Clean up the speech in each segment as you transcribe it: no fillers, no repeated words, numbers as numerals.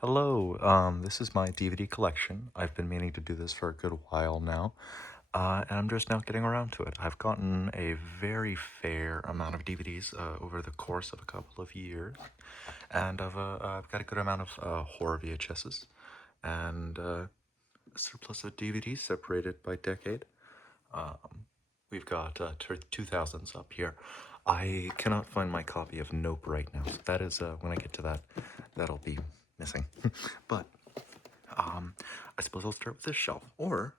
Hello, this is my DVD collection. I've been meaning to do this for a good while now, and I'm just now getting around to it. I've gotten a very fair amount of DVDs over the course of a couple of years, and I've got a good amount of horror VHSs, and a surplus of DVDs separated by decade. We've got 2000s up here. I cannot find my copy of Nope right now, so that is, when I get to that, that'll be missing. But I suppose I'll start with this shelf, or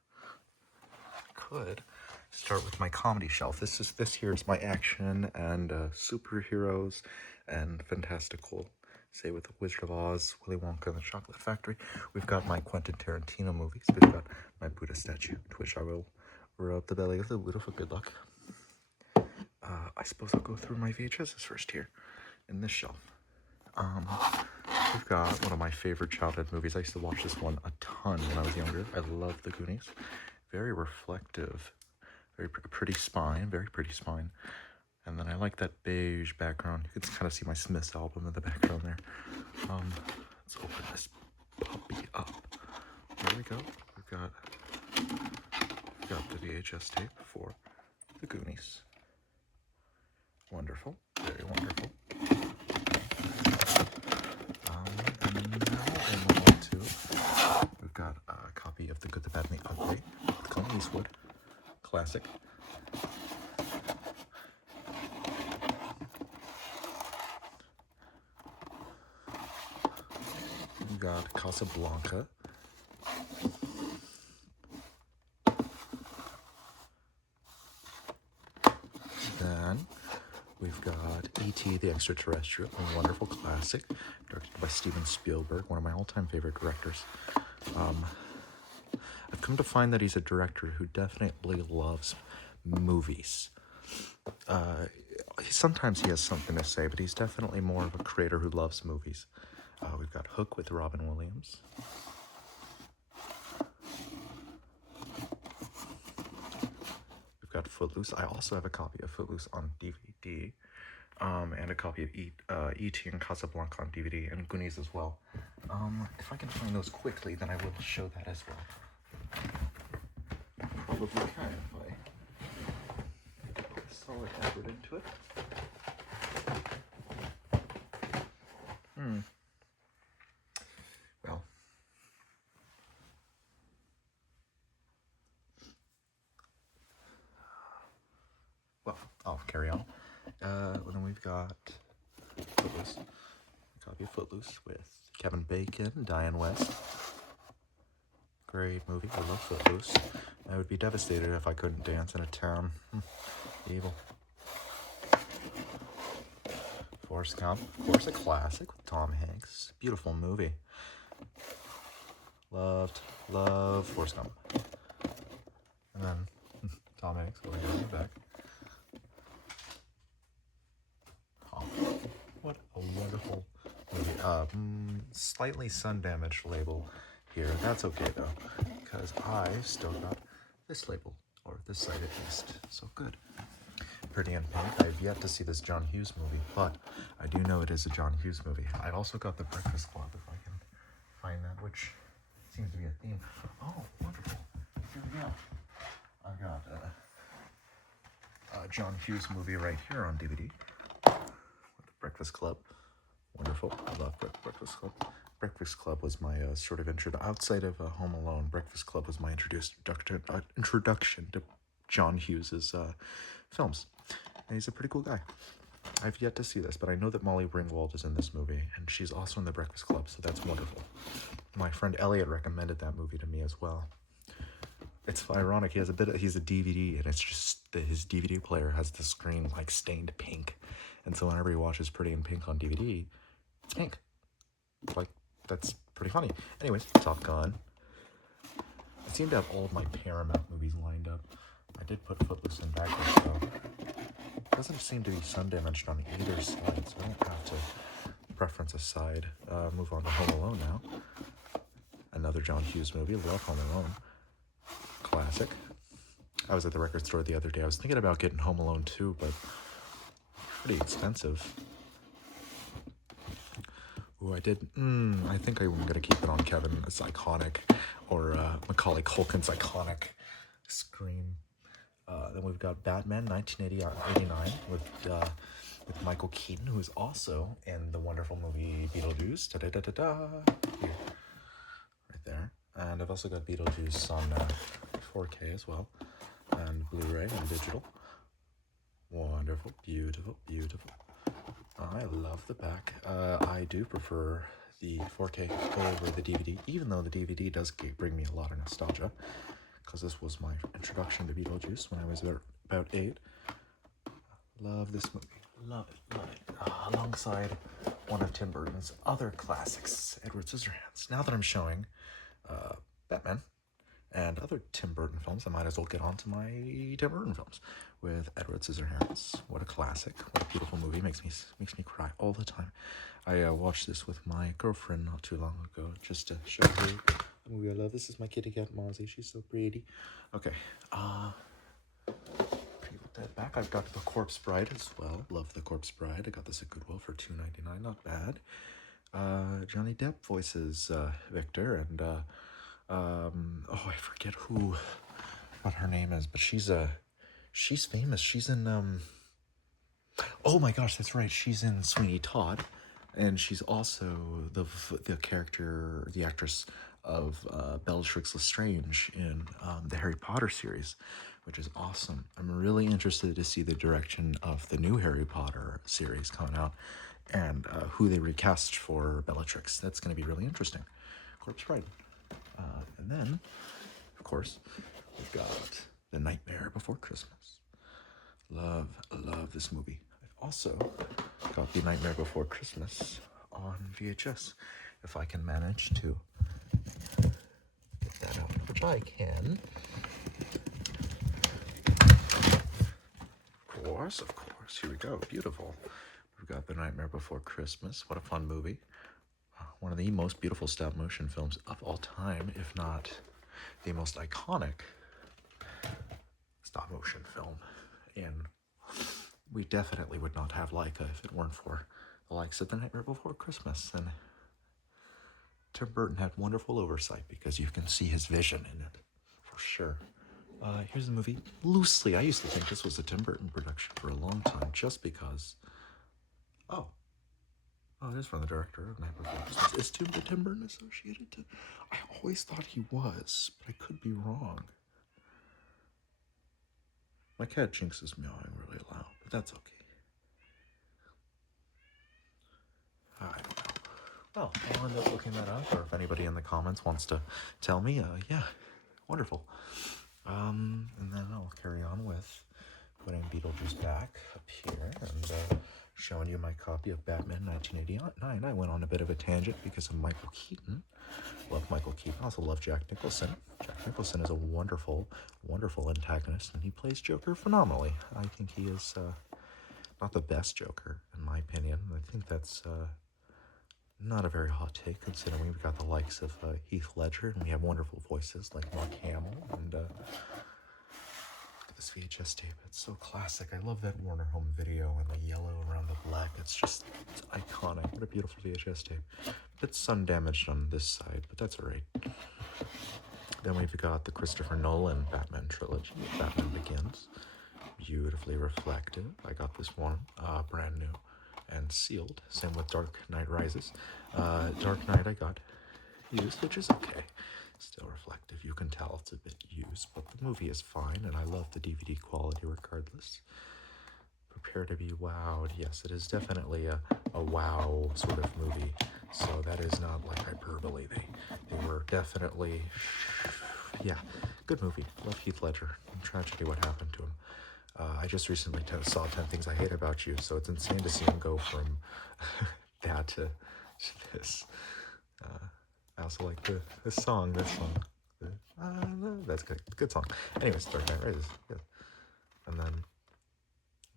could start with my comedy shelf. This here is my action and superheroes and fantastical. Say with the Wizard of Oz, Willy Wonka and the Chocolate Factory. We've got my Quentin Tarantino movies. We've got my Buddha statue, to which I will rub the belly of the Buddha for good luck. I suppose I'll go through my VHSs first here in this shelf. We've got one of my favorite childhood movies. I used to watch this one a ton when I was younger. I love The Goonies. Very reflective, very pretty spine, very pretty spine. And then I like that beige background. You can kind of see my Smiths album in the background there. Let's open this puppy up. There we go. We've got the VHS tape for The Goonies. Wonderful, very wonderful. We've got a copy of The Good, the Bad, and the Ugly with Clint Eastwood. Classic. We've got Casablanca. Then we've got E.T. the Extraterrestrial, a wonderful classic, directed by Steven Spielberg, one of my all-time favorite directors. I've come to find that he's a director who definitely loves movies. Sometimes he has something to say, but he's definitely more of a creator who loves movies. We've got Hook with Robin Williams. We've got Footloose. I also have a copy of Footloose on DVD, and a copy of E.T. and Casablanca on DVD, and Goonies as well. If I can find those quickly, then I will show that as well. Probably can if I put a solid effort into it. Well, I'll carry on. Then we've got Footloose. A copy of Footloose with Kevin Bacon, Diane West. Great movie. I love Footloose. I would be devastated if I couldn't dance in a town. Evil. Forrest Gump. Of course, a classic with Tom Hanks. Beautiful movie. Love Forrest Gump. And then Tom Hanks going down the back. Oh, what a wonderful movie. Slightly sun damaged label here. That's okay though, because I've still got this label, or this side at least. So good. Pretty in Pink. I've yet to see this John Hughes movie, but I do know it is a John Hughes movie. I've also got The Breakfast Club, if I can find that, which seems to be a theme. Oh, wonderful. Here we go. I've got a John Hughes movie right here on DVD. The Breakfast Club. Wonderful. I love Breakfast Club. Breakfast Club was my sort of intro. Outside of Home Alone, Breakfast Club was my introduction to John Hughes's films. And he's a pretty cool guy. I've yet to see this, but I know that Molly Ringwald is in this movie, and she's also in The Breakfast Club, so that's wonderful. My friend Elliot recommended that movie to me as well. It's ironic. He's a DVD, and it's just that his DVD player has the screen like stained pink, and so whenever he watches Pretty in Pink on DVD, it's pink. Like, that's pretty funny. Anyways, Top Gun. I seem to have all of my Paramount movies lined up. I did put Footloose in backwards, though. It doesn't seem to be sun damaged on either side, so I don't have to preference a side. Move on to Home Alone now. Another John Hughes movie. Love Home Alone. Classic. I was at the record store the other day. I was thinking about getting Home Alone 2, but pretty expensive. Ooh, I did. I think I'm gonna keep it on Kevin. It's iconic, or Macaulay Culkin's iconic Scream. Then we've got Batman 1989 with Michael Keaton, who is also in the wonderful movie Beetlejuice. Da da da da da. Here, right there. And I've also got Beetlejuice on 4K as well, and Blu-ray and digital. Wonderful, beautiful, beautiful. I love the back. I do prefer the 4K over the DVD, even though the DVD does bring me a lot of nostalgia, because this was my introduction to Beetlejuice when I was about 8. Love this movie. Love it, love it. Alongside one of Tim Burton's other classics, Edward Scissorhands. Now that I'm showing Batman and other Tim Burton films, I might as well get on to my Tim Burton films with Edward Scissorhands. What a classic! What a beautiful movie. Makes me cry all the time. I watched this with my girlfriend not too long ago, just to show her the movie I love. This is my kitty cat Mozzie. She's so pretty. Okay. Put that back. I've got The Corpse Bride as well. Love The Corpse Bride. I got this at Goodwill for $2.99. Not bad. Johnny Depp voices Victor, and I forget what her name is, but she's famous. She's in oh my gosh, that's right. She's in Sweeney Todd, and she's also the character, the actress of Bellatrix Lestrange in the Harry Potter series, which is awesome. I'm really interested to see the direction of the new Harry Potter series coming out, and who they recast for Bellatrix. That's going to be really interesting. Corpse Bride. And then, of course, we've got The Nightmare Before Christmas. Love this movie. I've also got The Nightmare Before Christmas on VHS. If I can manage to get that out, which I can. Of course. Here we go. Beautiful. We've got The Nightmare Before Christmas. What a fun movie. One of the most beautiful stop-motion films of all time, if not the most iconic stop-motion film. And we definitely would not have Leica if it weren't for the likes of The Nightmare Before Christmas. And Tim Burton had wonderful oversight, because you can see his vision in it, for sure. Here's the movie. Loosely, I used to think this was a Tim Burton production for a long time, just because... Oh, it is from the director of Night Before Christmas. Is Tim Burton associated to... I always thought he was, but I could be wrong. My cat Jinx is meowing really loud, but that's okay. I don't know. Well, I'll end up looking that up, or if anybody in the comments wants to tell me, yeah, wonderful. And then I'll carry on with putting Beetlejuice back up here, and showing you my copy of Batman 1989. I went on a bit of a tangent because of Michael Keaton. Love Michael Keaton. Also love Jack Nicholson. Jack Nicholson is a wonderful, wonderful antagonist, and he plays Joker phenomenally. I think he is not the best Joker, in my opinion. I think that's not a very hot take, considering we've got the likes of Heath Ledger, and we have wonderful voices like Mark Hamill, and this VHS tape. It's so classic. I love that Warner Home Video and the yellow around the black. It's iconic. What a beautiful VHS tape. Bit sun damaged on this side, but that's alright. Then we've got the Christopher Nolan Batman trilogy. Batman Begins. Beautifully reflective. I got this one brand new and sealed. Same with Dark Knight Rises. Dark Knight I got used, which is okay. Still reflective. You can tell it's a bit used, but the movie is fine, and I love the DVD quality regardless. Prepare to be wowed. Yes, it is definitely a wow sort of movie, so that is not like hyperbole. They were definitely, yeah, good movie. Love Heath Ledger. Tragedy what happened to him. I just recently saw 10 Things I Hate About You, so it's insane to see him go from that to this. I also like this song. That's good song. Anyways, Dark Knight Rises. Yeah. And then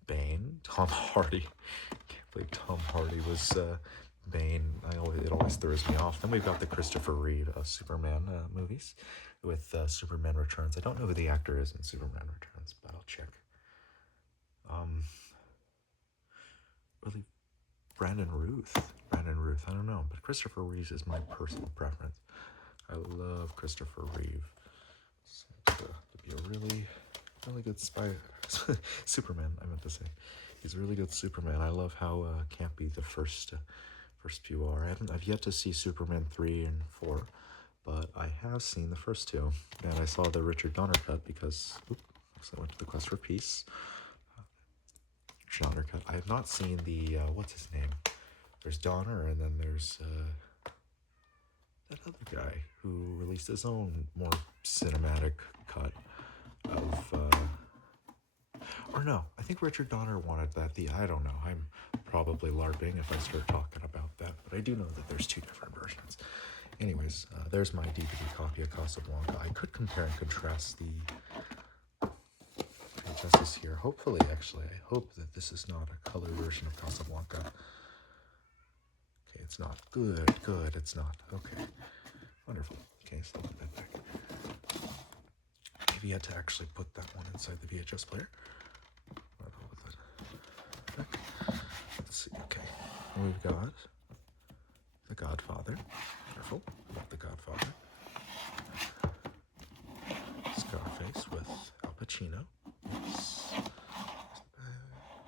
Bane, Tom Hardy. Can't believe Tom Hardy was Bane. It always throws me off. Then we've got the Christopher Reeve Superman movies with Superman Returns. I don't know who the actor is in Superman Returns, but I'll check. Really Brandon Ruth. Brandon Ruth. I don't know, but Christopher Reeve is my personal preference. I love Christopher Reeve. So to be a really, really good Superman. I meant to say, he's a really good Superman. I love how campy the first few are. I've yet to see Superman 3 and 4, but I have seen the first two, and I saw the Richard Donner cut because I went to the Quest for Peace. Donner cut. I have not seen the what's his name. There's Donner, and then there's that other guy who released his own more cinematic cut of. Or no, I think Richard Donner wanted that. I don't know. I'm probably LARPing if I start talking about that, but I do know that there's two different versions. Anyways, there's my DVD copy of Casablanca. I could compare and contrast the VHSs here. Hopefully, actually, I hope that this is not a color version of Casablanca. Okay, it's not. Good, it's not. Okay, wonderful. Okay, so I'll put that back. Maybe you had to actually put that one inside the VHS player. Let's see, okay. We've got The Godfather. Careful about The Godfather. Scarface with Al Pacino. Yes.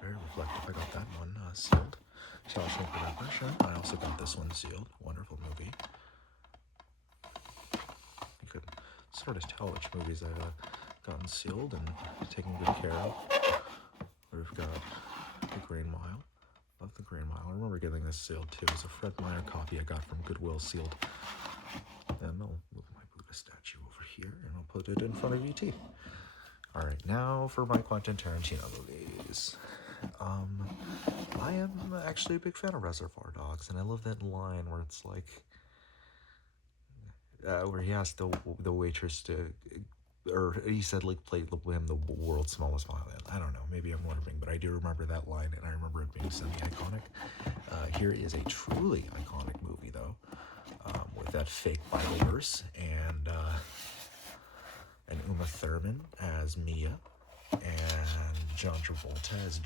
Very reflective. I got that one sealed. Shawshank Redemption. I also got this one sealed. Wonderful movie. You could sort of tell which movies I've gotten sealed and taken good care of. We've got The Green Mile. Love The Green Mile. I remember getting this sealed too. It was a Fred Meyer copy I got from Goodwill sealed. Then I'll move my Buddha statue over here and I'll put it in front of ET. Alright, now for my Quentin Tarantino movies. I am actually a big fan of Reservoir Dogs, and I love that line where it's like, where he asked the waitress to, or he said like play him the world's smallest violin. I don't know, maybe I'm wondering, but I do remember that line, and I remember it being semi-iconic. Here is a truly iconic movie though, with that fake Bible verse and Uma Thurman as Mia, and John Travolta as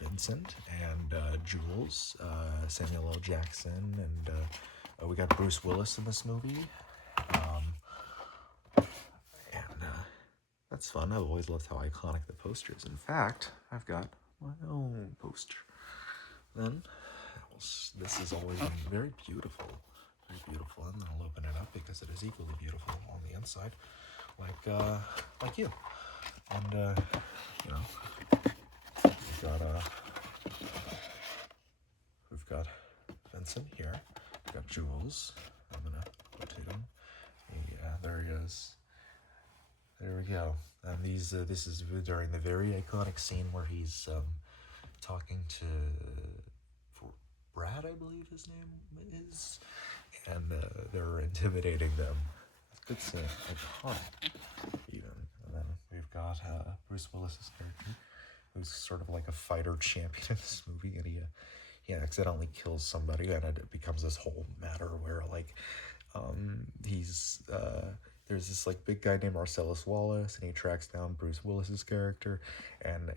Vincent, and Jules, Samuel L. Jackson, and we got Bruce Willis in this movie. That's fun. I've always loved how iconic the poster is. In fact, I've got my own poster. Then, this has always been very beautiful. Very beautiful. And then I'll open it up because it is equally beautiful on the inside. Like you. And, you know, we've got Vincent here. We've got Jules. I'm gonna rotate him. Yeah, there he is. There we go. And this is during the very iconic scene where he's talking to Brad, I believe his name is, and they're intimidating them. It's a good scene, iconic even. And then we've got Bruce Willis's character, who's sort of like a fighter champion in this movie, and he accidentally kills somebody, and it becomes this whole matter where like there's this like big guy named Marcellus Wallace, and he tracks down Bruce Willis's character, and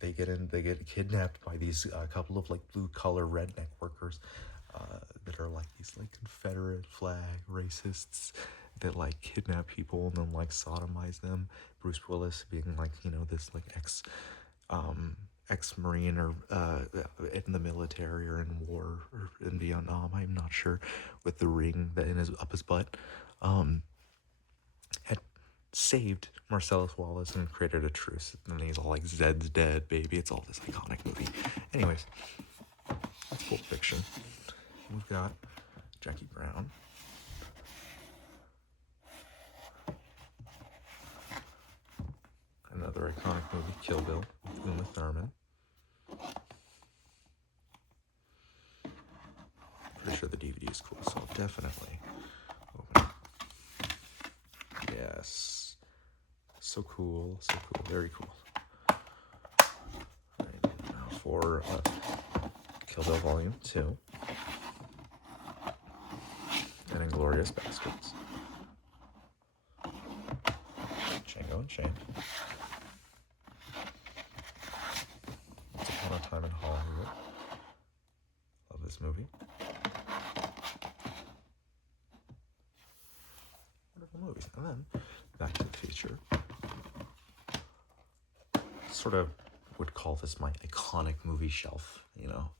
they get kidnapped by these couple of like blue collar redneck workers that are like these like Confederate flag racists that like kidnap people and then like sodomize them. Bruce Willis being like, you know, this like ex-Marine or in the military or in war or in Vietnam, I'm not sure, with the ring that up his butt, had saved Marcellus Wallace and created a truce. And he's all like, Zed's dead, baby. It's all this iconic movie. Anyways, that's Pulp Fiction. We've got Jackie Brown. Another iconic movie, Kill Bill, with Uma Thurman. Pretty sure the DVD is cool, so I'll definitely open it. Yes. So cool, very cool. Right, now for Kill Bill Volume 2. And Inglourious Basterds. Django Unchained. Once Upon a Time in Hollywood. movies. And then back to the future. Sort of would call this my iconic movie shelf, you know,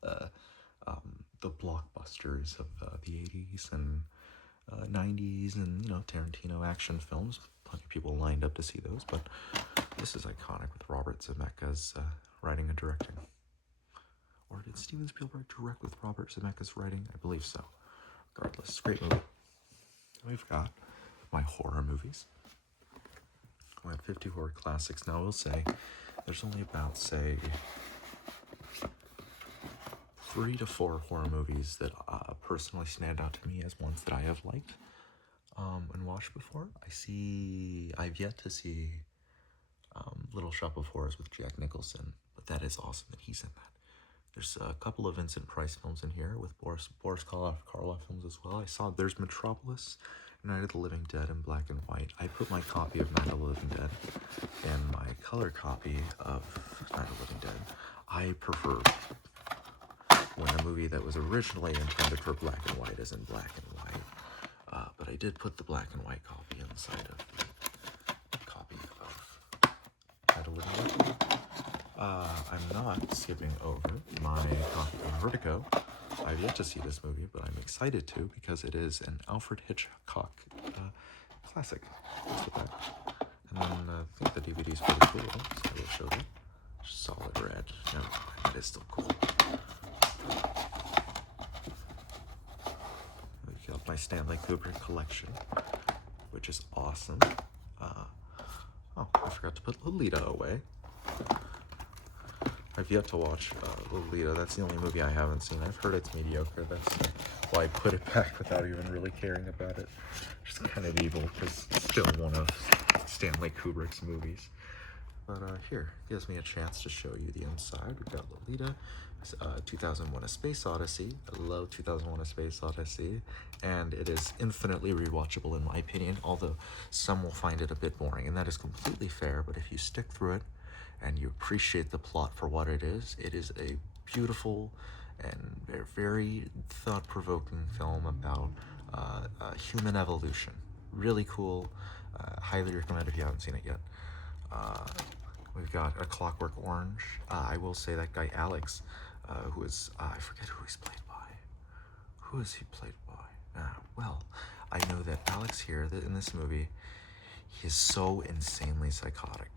the blockbusters of the 80s and 90s, and, you know, Tarantino action films. Plenty of people lined up to see those, but this is iconic with Robert Zemeckis writing and directing. Or did Steven Spielberg direct with Robert Zemeckis writing? I believe so. Regardless, it's a great movie. We've got my horror movies. We have 50 horror classics. Now I will say there's only about, say, 3 to 4 horror movies that personally stand out to me as ones that I have liked and watched before. I've yet to see Little Shop of Horrors with Jack Nicholson, but that is awesome that he's in that. There's a couple of Vincent Price films in here with Boris Karloff films as well. There's Metropolis, Night of the Living Dead in black and white. I put my copy of Night of the Living Dead and my color copy of Night of the Living Dead. I prefer when a movie that was originally intended for black and white is in black and white. But I did put the black and white copy inside of the copy of Night of the Living Dead. I'm not skipping over my copy of Vertigo. I've yet to see this movie, but I'm excited to because it is an Alfred Hitchcock classic. And then I think the DVD's pretty cool, so I will show them. Solid red. No, that is still cool. We've got my Stanley Kubrick collection, which is awesome. Oh, I forgot to put Lolita away. I've yet to watch Lolita. That's the only movie I haven't seen. I've heard it's mediocre. That's why I put it back without even really caring about it. Just kind of evil, because it's still one of Stanley Kubrick's movies. But here, gives me a chance to show you the inside. We've got Lolita, 2001: A Space Odyssey. I love 2001: A Space Odyssey, and it is infinitely rewatchable in my opinion, although some will find it a bit boring, and that is completely fair, but if you stick through it, and you appreciate the plot for what it is a beautiful and very thought-provoking film about human evolution. Really cool. Highly recommend if you haven't seen it yet. We've got A Clockwork Orange. I will say that guy Alex, who is, I forget who he's played by. Who is he played by? Well, I know that Alex here, in this movie, he is so insanely psychotic.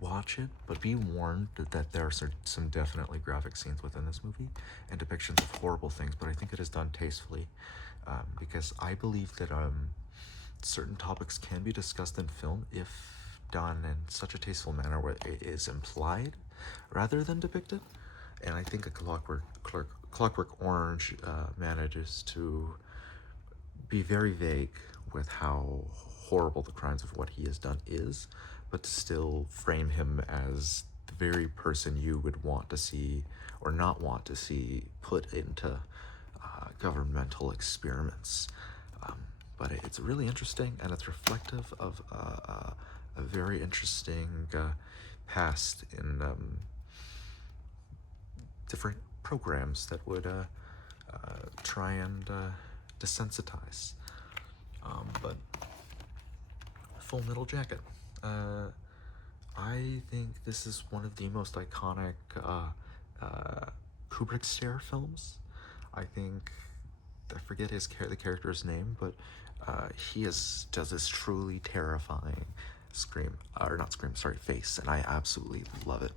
Watch it, but be warned that there are some definitely graphic scenes within this movie and depictions of horrible things, but I think it is done tastefully because I believe that certain topics can be discussed in film if done in such a tasteful manner where it is implied rather than depicted. And I think A Clockwork Orange manages to be very vague with how horrible the crimes of what he has done is, but to still frame him as the very person you would want to see or not want to see put into governmental experiments. But it's really interesting, and it's reflective of a very interesting past in different programs that would try and desensitize. But Full Metal Jacket. I think this is one of the most iconic Kubrick stare films. I forget the character's name, but he does this truly terrifying face, and I absolutely love it.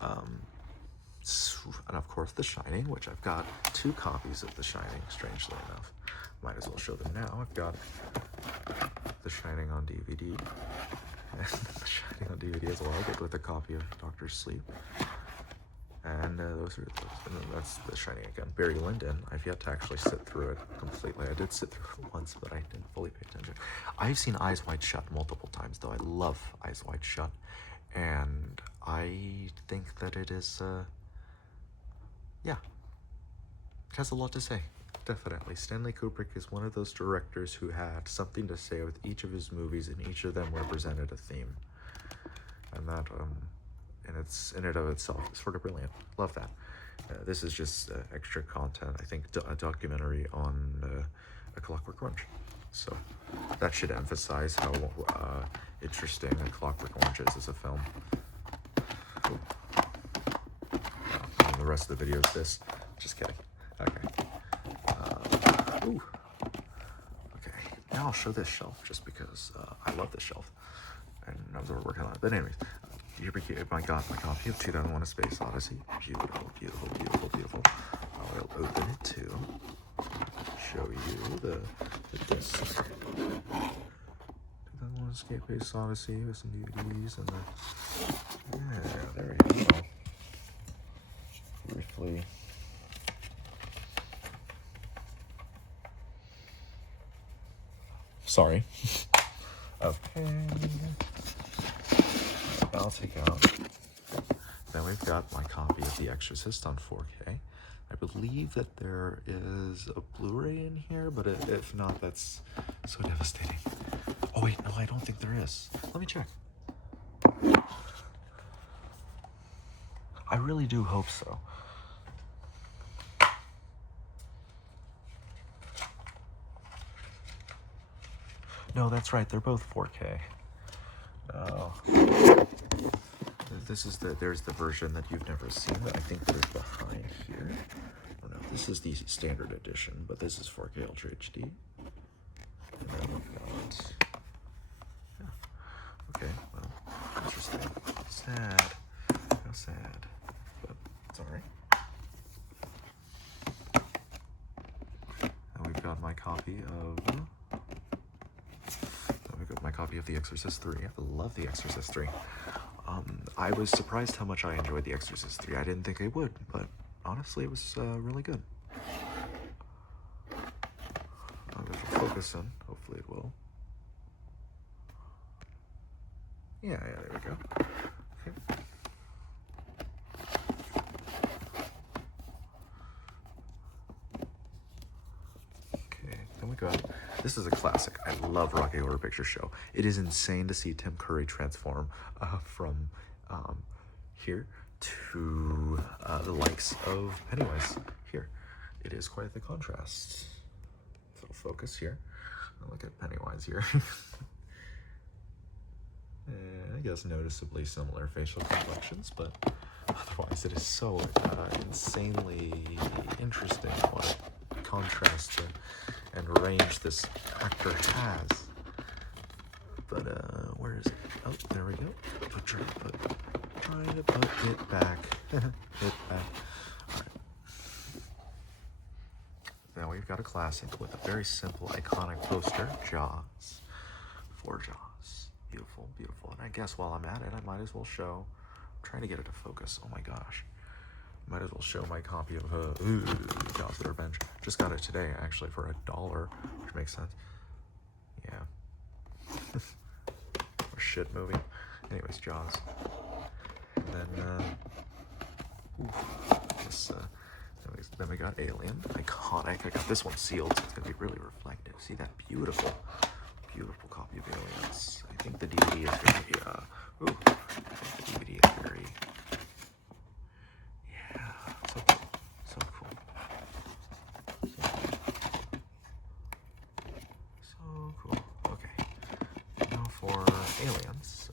And of course, The Shining, which I've got 2 copies of The Shining, strangely enough. Might as well show them now. I've got The Shining on DVD, and The Shining on DVD as well, but with a copy of Dr. Sleep. And that's The Shining again. Barry Lyndon, I've yet to actually sit through it completely. I did sit through it once, but I didn't fully pay attention. I've seen Eyes Wide Shut multiple times, though. I love Eyes Wide Shut, and I think that it is, it has a lot to say. Definitely. Stanley Kubrick is one of those directors who had something to say with each of his movies, and each of them represented a theme. And that, and it's in and of itself sort of brilliant. Love that. This is just extra content. I think a documentary on A Clockwork Orange. So that should emphasize how interesting A Clockwork Orange is as a film. Cool. And the rest of the video is this. Just kidding. Okay. Ooh. Okay. Now I'll show this shelf just because I love this shelf. And I was working on it. But anyways, here we go. My copy of 2001: A Space Odyssey. Beautiful, beautiful, beautiful, beautiful. I'll open it too. Show you the disc. 2001: Space Odyssey with some DVDs and the. Yeah, there we go. Briefly. Sorry. Okay. I'll take out. Then we've got my copy of The Exorcist on 4K. I believe that there is a Blu-ray in here, but if not, that's so devastating. Oh wait, no, I don't think there is. Let me check. I really do hope so. No, that's right, they're both 4K. Oh. This is there's the version that you've never seen that I think that is behind here. Oh no, this is the standard edition, but this is 4K Ultra HD. And then we've got, yeah. Okay, well, interesting. Sad. How sad. But it's alright. And we've got my copy of The Exorcist 3. I love The Exorcist 3. I was surprised how much I enjoyed The Exorcist 3. I didn't think I would, but honestly, it was really good. It'll focus in. Hopefully it will. Yeah, there we go. Okay. Okay, then we got. This is a classic. I love Rocky Horror Picture Show. It is insane to see Tim Curry transform from here to the likes of Pennywise here. It is quite the contrast. Little focus here. Look at Pennywise here. I guess noticeably similar facial complexions, but otherwise it is so insanely interesting what contrast and range this actor has. But where is it? Oh, there we go. Trying to put it back. It back. All right. Now we've got a classic with a very simple, iconic poster. Jaws. 4 Jaws. Beautiful, beautiful. And I guess while I'm at it, I might as well show. I'm trying to get it to focus. Oh my gosh. Might as well show my copy of Jaws: The Revenge. Just got it today, actually, for $1, which makes sense. Yeah. A shit movie. Anyways, Jaws. And then, then we got Alien. Iconic. I got this one sealed, so it's going to be really reflective. See that beautiful, beautiful copy of Aliens. I think the DVD is going to be, I think the DVD is very... So cool. So cool. Okay. Now for Aliens,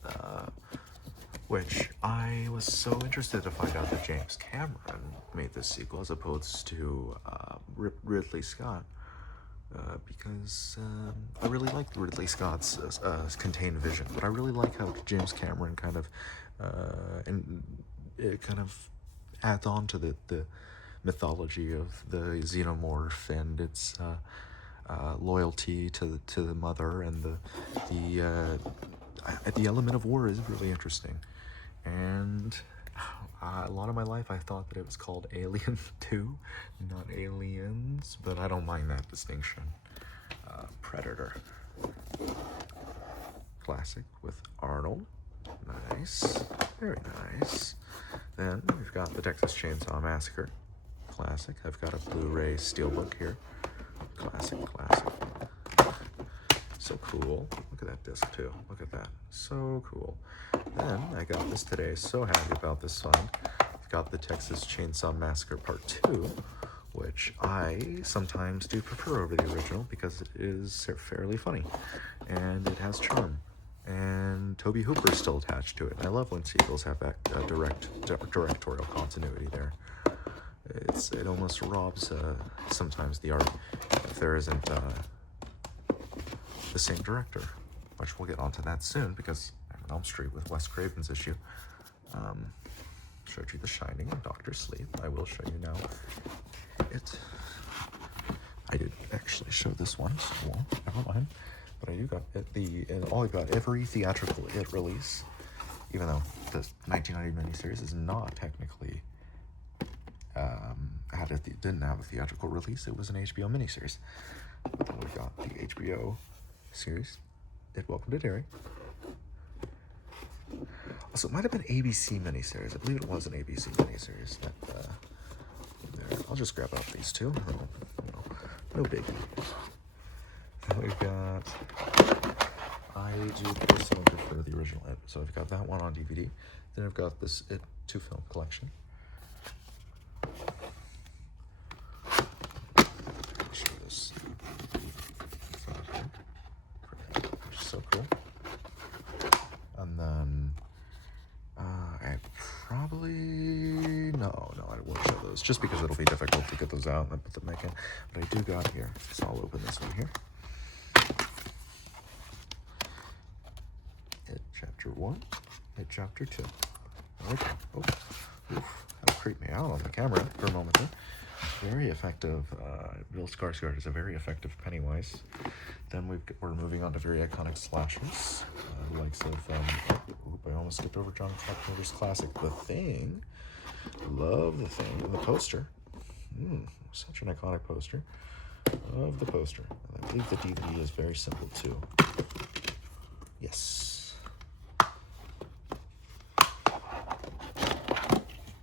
which I was so interested to find out that James Cameron made this sequel as opposed to Ridley Scott, because I really like Ridley Scott's contained vision, but I really like how James Cameron kind of adds on to the mythology of the xenomorph and its loyalty to the mother, and the element of war is really interesting. And a lot of my life I thought that it was called Alien 2, not Aliens, but I don't mind that distinction. Predator. Classic with Arnold. Nice. Very nice. Then we've got the Texas Chainsaw Massacre. Classic. I've got a Blu-ray steelbook here. Classic, classic. So cool. Look at that disc too. Look at that. So cool. Then I got this today. So happy about this find. I've got the Texas Chainsaw Massacre Part 2, which I sometimes do prefer over the original because it is fairly funny and it has charm. And Toby Hooper is still attached to it. I love when sequels have that directorial continuity there. It almost robs sometimes the art if there isn't the same director, which we'll get onto that soon because I'm on Elm Street with Wes Craven's issue. Showed you The Shining and Doctor Sleep. I will show you now. I did actually show this one, so well, never mind. But I do got it. Got every theatrical It release, even though the 1990 miniseries is not technically didn't have a theatrical release. It was an HBO miniseries. But then we got the HBO series, It Welcome to Derry. Also, it might have been ABC miniseries. I believe it was an ABC miniseries. I'll just grab out these two. No biggie. Then we've got. I do personally prefer the original It, so I've got that one on DVD. Then I've got this It 2-film collection. Show this. Which is so cool. And then I won't show those just because it'll be difficult to get those out and put them back in. But I do got here, so I'll open this one here. It Chapter 1, It Chapter 2. Okay. Oh, oof, that'll creep me out on the camera for a moment there. Very effective. Bill Skarsgård is a very effective Pennywise. Then we're moving on to very iconic slashers, the likes of. I almost skipped over John Carpenter's classic, The Thing. Love The Thing. And the poster. Such an iconic poster. Love the poster. And I believe the DVD is very simple too. Yes. I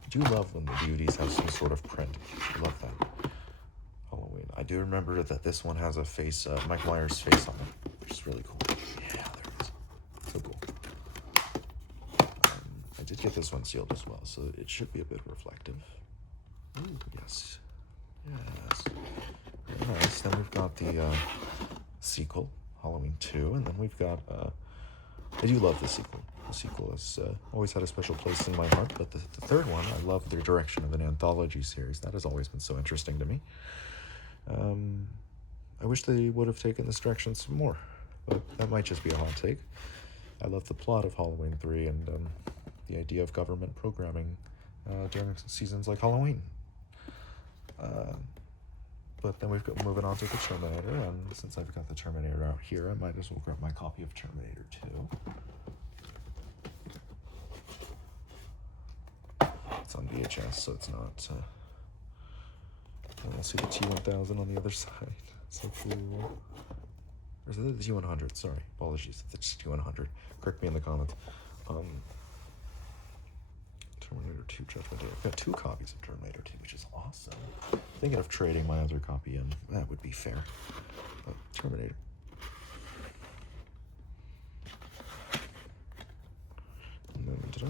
do love when the DVDs have some sort of print. I love that. Halloween. I do remember that this one has a face, Mike Myers' face on it, which is really cool. Yeah, there it is. So cool. I did get this one sealed as well, so it should be a bit reflective. Ooh, yes. Yes. Very nice. Then we've got the sequel, Halloween 2, and then we've got, I do love the sequel. The sequel has always had a special place in my heart, but the third one, I love their direction of an anthology series. That has always been so interesting to me. I wish they would have taken this direction some more, but that might just be a hot take. I love the plot of Halloween 3 and the idea of government programming during seasons like Halloween. But then we've got moving on to the Terminator, and since I've got the Terminator out here, I might as well grab my copy of Terminator 2. It's on VHS, so it's not. I'll see the T1000 on the other side. So cool. Or is it the T100? Sorry, apologies. It's T100. Correct me in the comments. Terminator 2 Judgment Day. I've got 2 copies of Terminator 2, which is awesome. Thinking of trading my other copy in. That would be fair. But Terminator. And then did I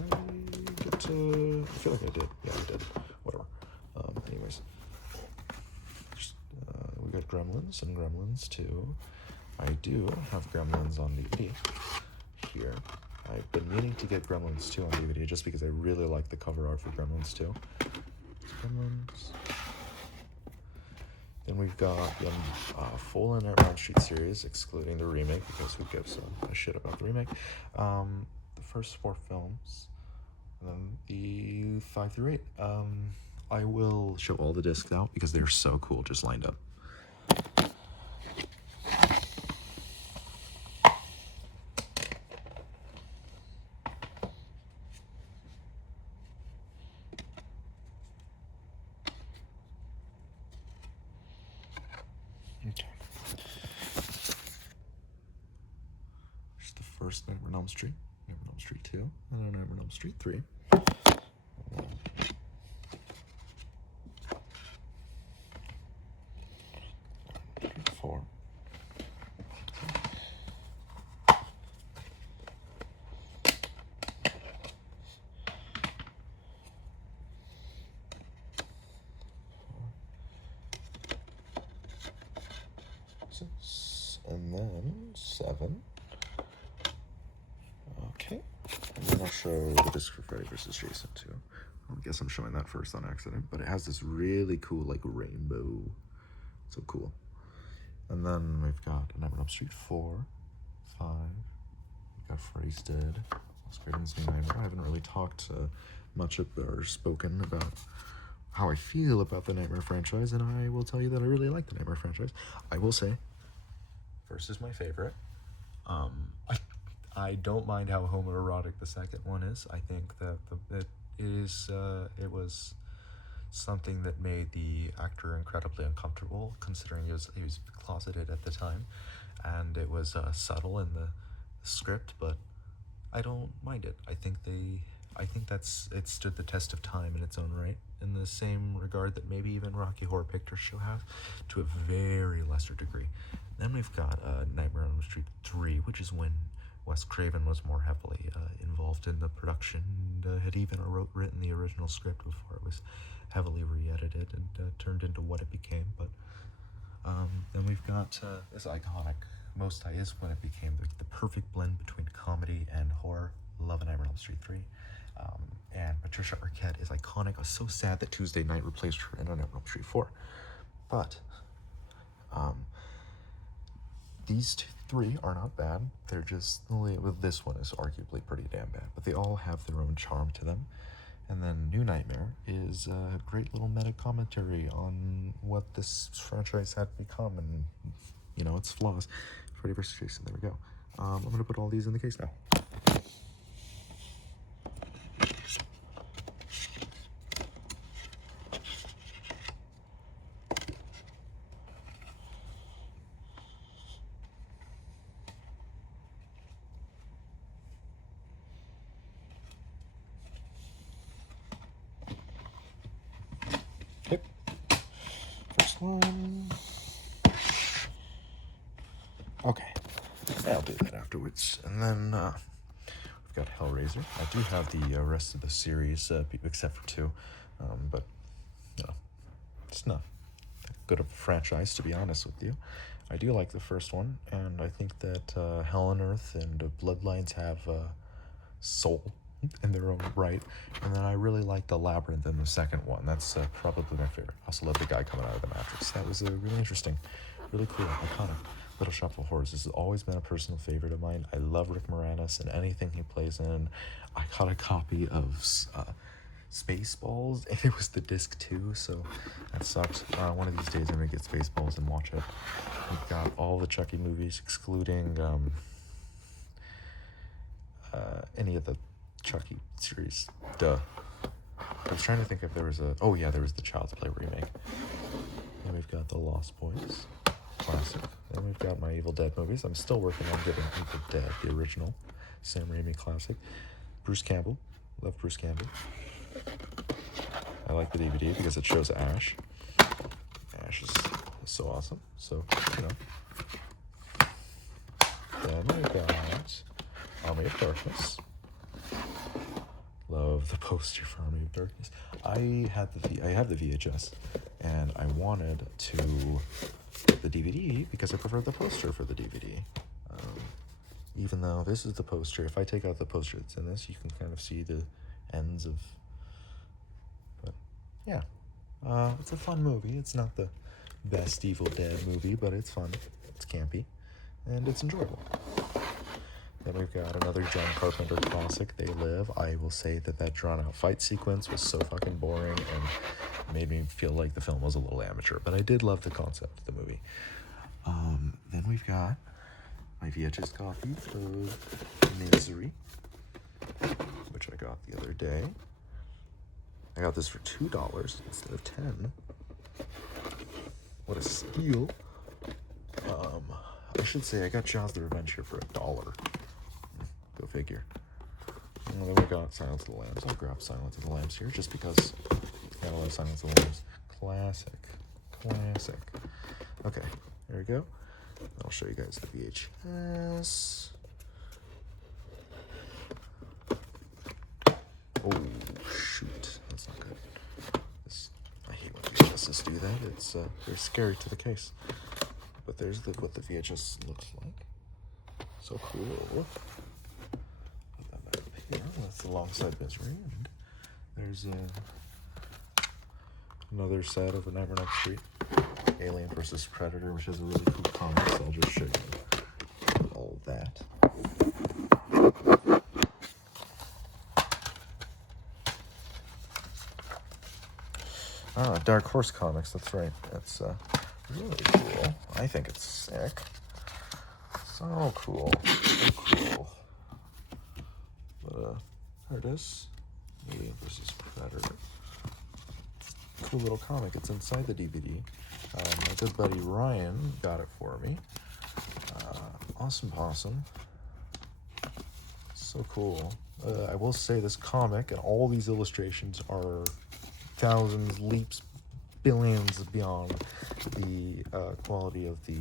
get to... I feel like I did. Yeah, I did. Whatever. Anyways. We got Gremlins and Gremlins 2. I do have Gremlins on DVD here. I've been meaning to get Gremlins 2 on DVD just because I really like the cover art for Gremlins 2. Gremlins. Then we've got the full Nightmare on Elm Street series, excluding the remake, because who gives a shit about the remake. The first 4 films, and then the 5 through 8. I will show all the discs out because they're so cool, just lined up. Okay. There's the first Nightmare on Elm Street, Nightmare on Elm Street 2, and then Nightmare on Elm Street 3. 4. and then 7. Okay, and then I'll show the disc for Freddy vs. Jason too. I guess I'm showing that first on accident, but it has this really cool like rainbow. So cool. And then we've got Nightmare on Elm Street 4, 5. We've got Freddy's Dead. Wes Craven's New Nightmare. I haven't really talked much or spoken about how I feel about the Nightmare franchise, and I will tell you that I really like the Nightmare franchise. I will say, first is my favorite. I don't mind how homoerotic the second one is. I think that it was something that made the actor incredibly uncomfortable, considering he was closeted at the time, and it was subtle in the script, but I don't mind it. I think it stood the test of time in its own right, in the same regard that maybe even Rocky Horror Picture Show has, to a very lesser degree. Then we've got Nightmare on Elm Street 3, which is when Wes Craven was more heavily involved in the production, and had even written the original script before it was heavily re-edited and turned into what it became. But then we've got this iconic, is when it became the perfect blend between comedy and horror. Love a Nightmare on Elm Street 3. And Patricia Arquette is iconic. I was so sad that Tuesday Night replaced her in Nightmare on Elm Street 4. But these 3 are not bad. They're just, this one is arguably pretty damn bad, but they all have their own charm to them. And then New Nightmare is a great little meta commentary on what this franchise had become and, its flaws. Freddy vs. Jason, there we go. I'm going to put all these in the case now. Okay. First one. Okay. I'll do that afterwards. And then we've got Hellraiser. I do have the rest of the series, except for 2. But, it's not that good of a franchise, to be honest with you. I do like the first one, and I think that Hell on Earth and Bloodlines have soul in their own right. And then I really like the Labyrinth in the second one. That's probably my favorite. I also love the guy coming out of the mattress. That was really interesting, really cool, iconic. Little Shop of Horrors. This has always been a personal favorite of mine. I love Rick Moranis and anything he plays in. I got a copy of Spaceballs, and it was the disc too, so that sucked. One of these days I'm gonna get Spaceballs and watch it. We've got all the Chucky movies, excluding any of the Chucky series. Duh. I was trying to think if there was there was the Child's Play remake. And we've got The Lost Boys. Classic. Then we've got my Evil Dead movies. I'm still working on getting Evil Dead, the original Sam Raimi classic. Bruce Campbell. Love Bruce Campbell. I like the DVD because it shows Ash. Ash is so awesome. So, Then we got Army of Darkness. Love the poster for Army of Darkness. I have the VHS, and I wanted to get the DVD because I prefer the poster for the DVD. Even though this is the poster, if I take out the poster that's in this, you can kind of see the ends of. But yeah, it's a fun movie. It's not the best Evil Dead movie, but it's fun. It's campy, and it's enjoyable. Then we've got another John Carpenter classic, They Live. I will say that drawn-out fight sequence was so fucking boring and made me feel like the film was a little amateur, but I did love the concept of the movie. Then we've got my VHS copy of Misery, which I got the other day. I got this for $2 instead of $10. What a steal. I should say I got Jaws the Revenge here for $1. Go figure. And then we got Silence of the Lambs. I'll grab Silence of the Lambs here just because I love Silence of the Lambs. Classic. Okay, there we go. I'll show you guys the VHS. Oh, shoot. That's not good. I hate when VHSs do that. It's very scary to the case. but there's what the VHS looks like. So cool. Put that back up here. That's alongside Misery. And there's another set of A Nightmare on Elm Street, Alien vs. Predator, which is a really cool comic, so I'll just show you all that. Dark Horse Comics, that's right. That's really cool. I think it's sick. So cool. So cool. But, there it is. Alien vs. Predator. Cool little comic. It's inside the DVD. My good buddy Ryan got it for me. Awesome possum. So cool. I will say this comic and all these illustrations are thousands, leaps, billions beyond the quality of the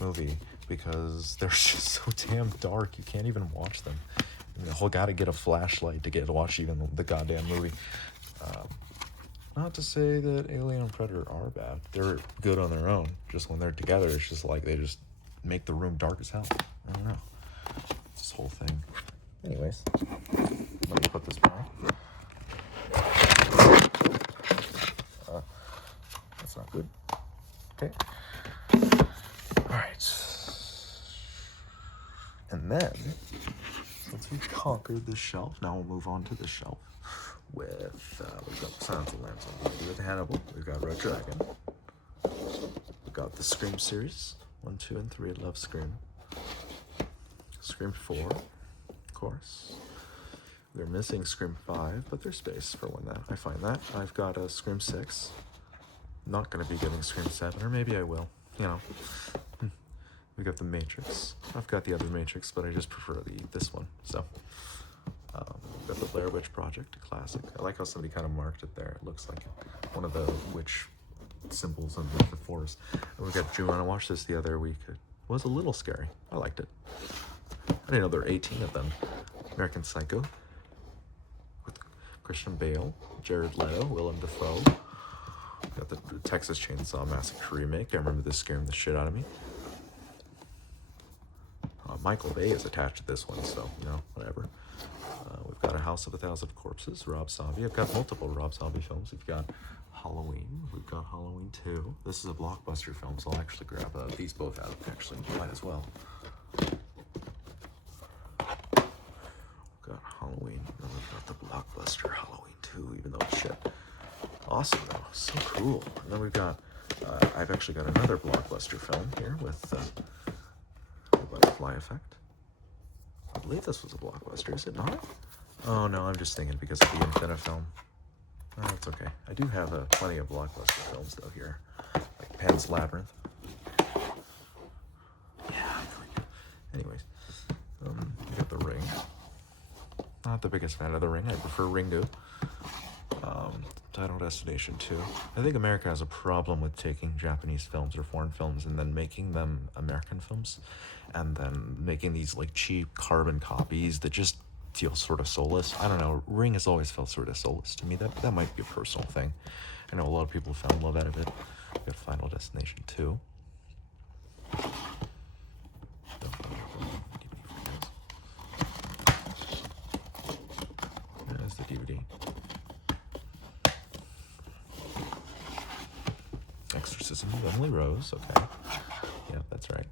movie, because they're just so damn dark you can't even watch them. You whole gotta get a flashlight to get to watch even the goddamn movie. Not to say that Alien and Predator are bad. They're good on their own. Just when they're together, it's just like they just make the room dark as hell. I don't know. It's this whole thing. Anyways, let me put this back. That's not good. Okay. Alright. And then, once we've conquered this shelf, now we'll move on to the shelf with, we've got Silence of the Lambs on DVD with Hannibal, we've got Red Dragon, we've got the Scream series, 1, 2, and 3, I love Scream. Scream 4, of course. We're missing Scream 5, but there's space for when that I find that. I've got a Scream 6. Not going to be getting Scream 7, or maybe I will, you know. We got the Matrix. I've got the other Matrix, but I just prefer this one, so. Got the Blair Witch Project, a classic. I like how somebody kind of marked it there. It looks like one of the witch symbols in the forest. And we got Drew on. I watched this the other week. It was a little scary. I liked it. I didn't know there were 18 of them. American Psycho with Christian Bale, Jared Leto, Willem Dafoe. Got the Texas Chainsaw Massacre remake. I remember this scaring the shit out of me. Michael Bay is attached to this one, so, you know, whatever. We've got A House of a Thousand Corpses, Rob Zombie. I've got multiple Rob Zombie films. We've got Halloween. We've got Halloween 2. This is a blockbuster film, so I'll actually grab these both out, actually. Might as well. We've got Halloween, and we've got the blockbuster Halloween 2, even though it's shit. Awesome, though. So cool. And then we've got, I've actually got another blockbuster film here with the Butterfly Effect. I believe this was a blockbuster, is it not? Oh no, I'm just thinking because of the Infinite film. Oh, that's okay. I do have plenty of blockbuster films though here, like Pan's Labyrinth. Yeah. Anyways, we got The Ring. Not the biggest fan of The Ring. I prefer Ringu. Final Destination 2. I think America has a problem with taking Japanese films or foreign films and then making them American films, and then making these like cheap carbon copies that just feel sort of soulless. I don't know. Ring has always felt sort of soulless to me. That might be a personal thing. I know a lot of people found love out of it. We got Final Destination 2. There's the DVD. Exorcism of Emily Rose, okay. Yeah, that's right.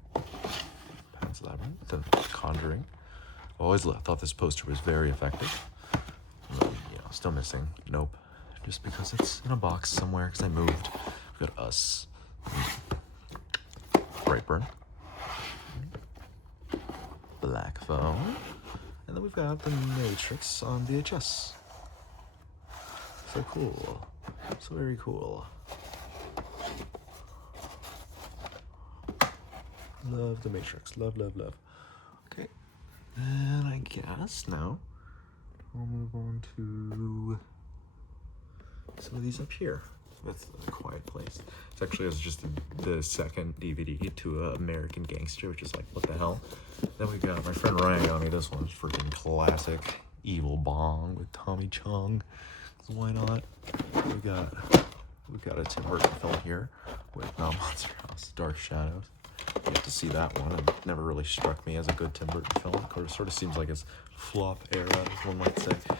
Pan's Labyrinth, The Conjuring. Always thought this poster was very effective. Still missing Nope. Just because it's in a box somewhere, because I moved. We've got Us. Brightburn. Black Phone. And then we've got The Matrix on VHS. So cool. So very cool. Love The Matrix. Love, love, love. Okay. And I guess now we'll move on to some of these up here with A Quiet Place. It's actually just the second DVD to American Gangster, which is like, what the hell? Then we got my friend Ryan got me this one. Freaking classic Evil Bong with Tommy Chung. So why not? We've got a Tim Burton film here with Monster House, Dark Shadows. get to see that one. It never really struck me as a good Tim Burton film. It sort of seems like his flop era, as one might say. If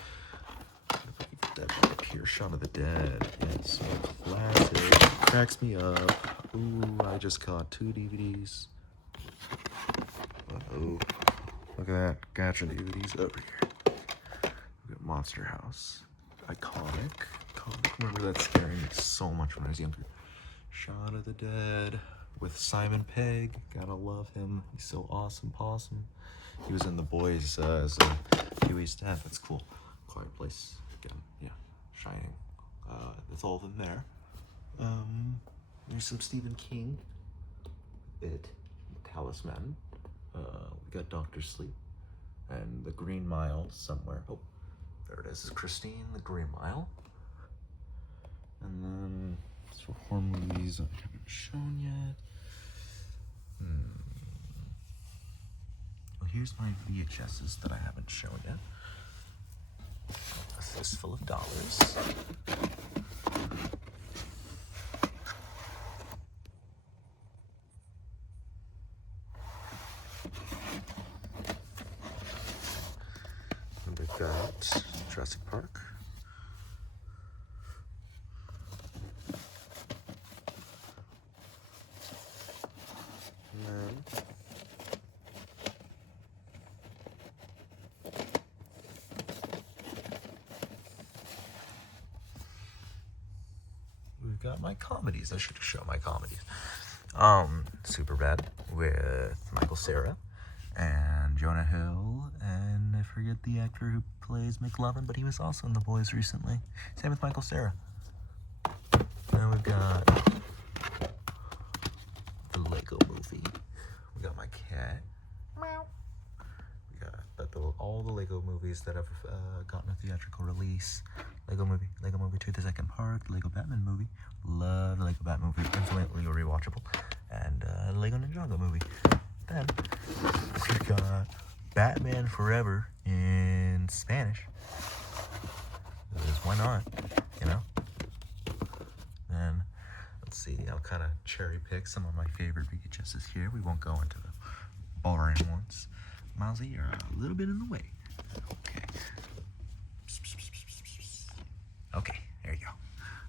I could get that back here, Shaun of the Dead. Yes, so classic. Cracks me up. Ooh, I just caught 2 DVDs. Uh-oh. Look at that. Gotcha DVDs over here. We got Monster House. Iconic. Remember that scaring me so much when I was younger. Shaun of the Dead with Simon Pegg. Gotta love him. He's so awesome, possum. He was in The Boys as Huey's dad. That's cool. Quiet Place. Again, yeah. Shining. That's all of them there. There's some Stephen King. It. Talisman. We got Doctor Sleep. And The Green Mile somewhere. Oh, there it is. Christine, The Green Mile. And then, for horror movies I haven't shown yet. Well, here's my VHSs that I haven't shown yet. A fistful of dollars. And we've got Jurassic Park. Got my comedies. I should have shown my comedies. Superbad with Michael Cera and Jonah Hill, and I forget the actor who plays McLovin, but he was also in The Boys recently. Same with Michael Cera. Then we've got the Lego Movie. We got my cat. Meow. We got all the Lego movies that have gotten a theatrical release. Lego Movie 2, The Second Part, Lego Batman movie. Love the Lego Batman movie, infinitely rewatchable. And Lego Ninjago movie. Then we've got Batman Forever in Spanish. Because why not? You know? Then let's see, I'll kind of cherry pick some of my favorite VHSs here. We won't go into the boring ones. Mousy, you're a little bit in the way. Okay. Okay, there you go.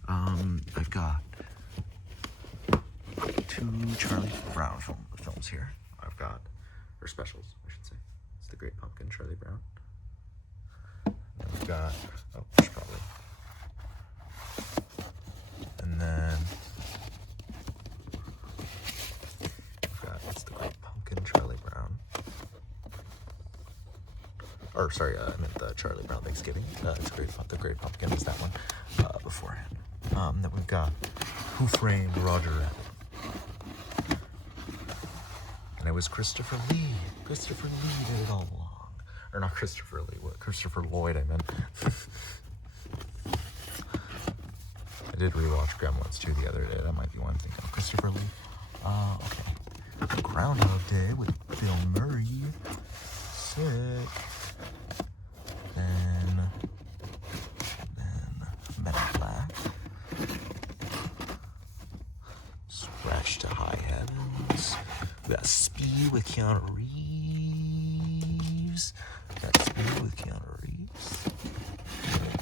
I've got 2 Charlie Brown films here. Or specials, I should say. It's The Great Pumpkin, Charlie Brown. And we've got, probably. And then we've got It's The Great Pumpkin, Charlie Brown. Or sorry, I meant the Charlie Brown Thanksgiving. It's The Great Pumpkin is that one beforehand. Then we've got Who Framed Roger Rabbit. And it was Christopher Lee. Christopher Lee did it all along. Or not Christopher Lee, what? Christopher Lloyd, I meant. I did rewatch Gremlins 2 the other day. That might be one I'm thinking of. Christopher Lee. Okay. Groundhog Day with Bill Murray. Sick. Then Men in Black. Scratch to High Heavens. We got Speed with Keanu Reeves. We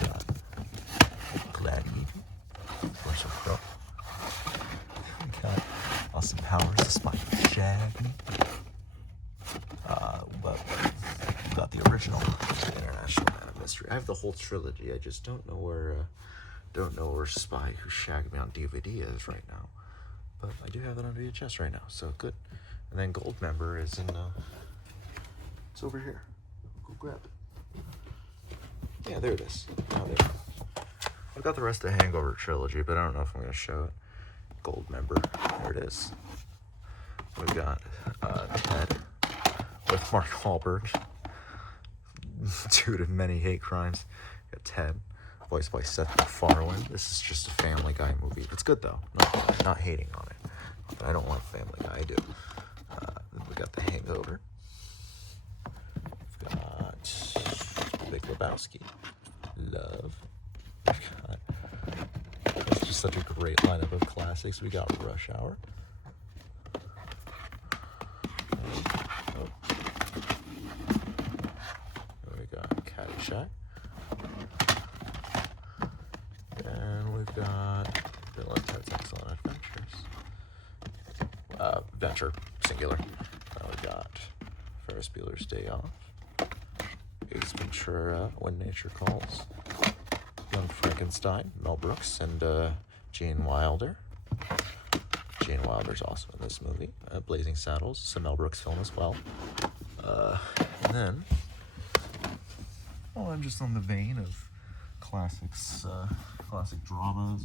got Gladiator. Russell Crowe. We got Austin Powers, The Spy Who Shagged Me. We got the original, the International Man of Mystery. I have the whole trilogy. I just don't know where Spy Who Shagged Me on DVD is right now. But I do have it on VHS right now, so good. And then Goldmember is in, it's over here. Go grab it. Yeah, there it is. Oh, there. I've got the rest of the Hangover trilogy, but I don't know if I'm going to show it. Goldmember. There it is. We've got Ted with Mark Wahlberg. Dude of many hate crimes. We got Ted, voiced by Seth MacFarlane. This is just a Family Guy movie. It's good though. Not hating on it. But I don't like Family Guy. I do. Then we got The Hangover. We've got Big Lebowski. Love. It's just such a great lineup of classics. We got Rush Hour. regular. We got Ferris Bueller's Day Off, Ace Ventura, When Nature Calls, Young Frankenstein, Mel Brooks, and Gene Wilder. Gene Wilder's also in this movie. Blazing Saddles, it's a Mel Brooks film as well. And then, I'm just on the vein of classics, classic dramas.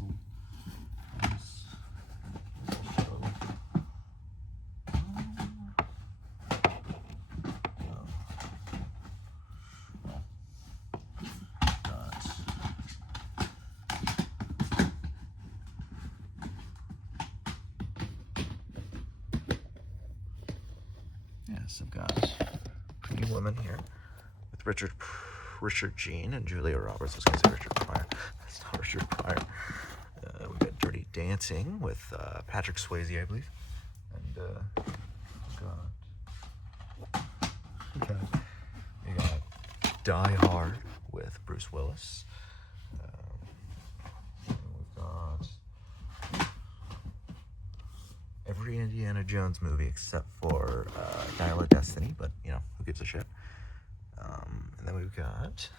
Yes, I've got Pretty Woman here with Richard Gere and Julia Roberts. I was going to say Richard Pryor. That's not Richard Pryor. We've got Dirty Dancing with Patrick Swayze, I believe. And we got Die Hard with Bruce Willis. We've got every Indiana Jones movie except for Dial of Destiny, but who gives a shit? And then we've got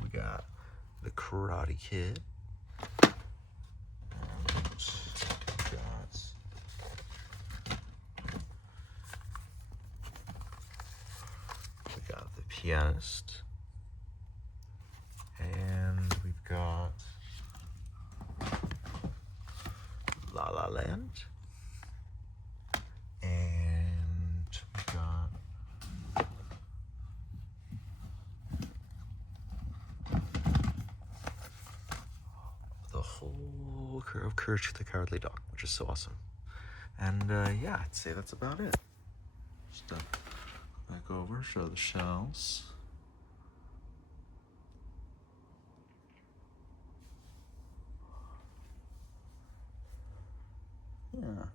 we got The Karate Kid. We got The Pianist. And we've got La La Land. And we've got the whole crew of Courage the Cowardly Dog, which is so awesome. And yeah, I'd say that's about it. Just back over, show the shells. Yeah.